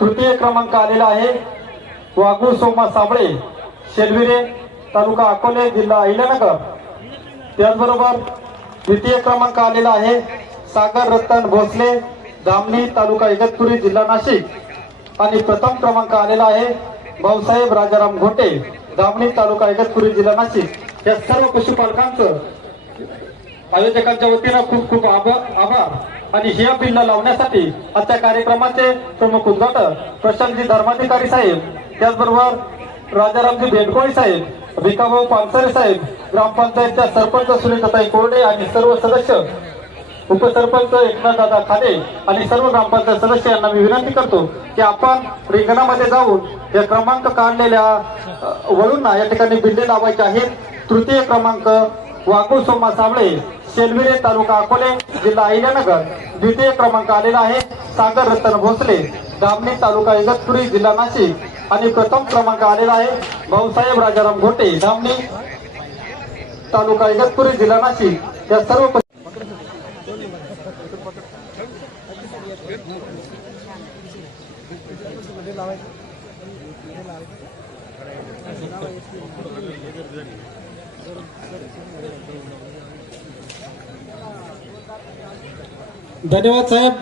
तृतीय क्रमांक आलेला आहे वाघू सोमा साबळे, शेलविरे, तालुका अकोले, जिल्हा अहिल्यानगर। त्याचबरोबर द्वितीय क्रमांक आलेला आहे सागर रतन भोसले, धामणी, तालुका इगतपुरी, जिल्हा नाशिक। आणि प्रथम क्रमांक आलेला आहे भाऊसाहेब राजाराम घोटे, धामणी, तालुका इगतपुरी, जिल्हा नाशिक। या सर्व पशुपालकांचं आयोजकांच्या वतीनं खूप खूप आभार। आणि ह्या बिल्ला लावण्यासाठी आजच्या कार्यक्रमाचे प्रमुख उद्घाटक प्रशांतजी धर्माधिकारी साहेब, त्याचबरोबर राजारामजी बेंडकोळी साहेब, भिकाभाऊ पानसरे साहेब, ग्रामपंचायतच्या सरपंच सुनीताताई कोरडे आणि सर्व सदस्य, उपसरपंच एकनाथदादा खाडे आणि सर्व ग्रामपंचायत सदस्य यांना मी विनंती करतो की आपण रिंगणामध्ये जाऊन या क्रमांक काढलेल्या वळूंना या ठिकाणी बिल्ले लावायचे आहेत। तृतीय क्रमांक वाघू सोमा साबळे, शेलविरे, तालुका अकोले, जिल्हा अहिल्यानगर। द्वितीय क्रमांक आलेला आहे सागर रतन भोसले, धामणी, तालुका इगतपुरी, जिल्हा नाशिक। आणि प्रथम क्रमांक आलेला आहे भाऊसाहेब राजाराम घोटे, धामणी, तालुका इगतपुरी, जिल्हा नाशिक। या सर्व धन्यवाद साहेब।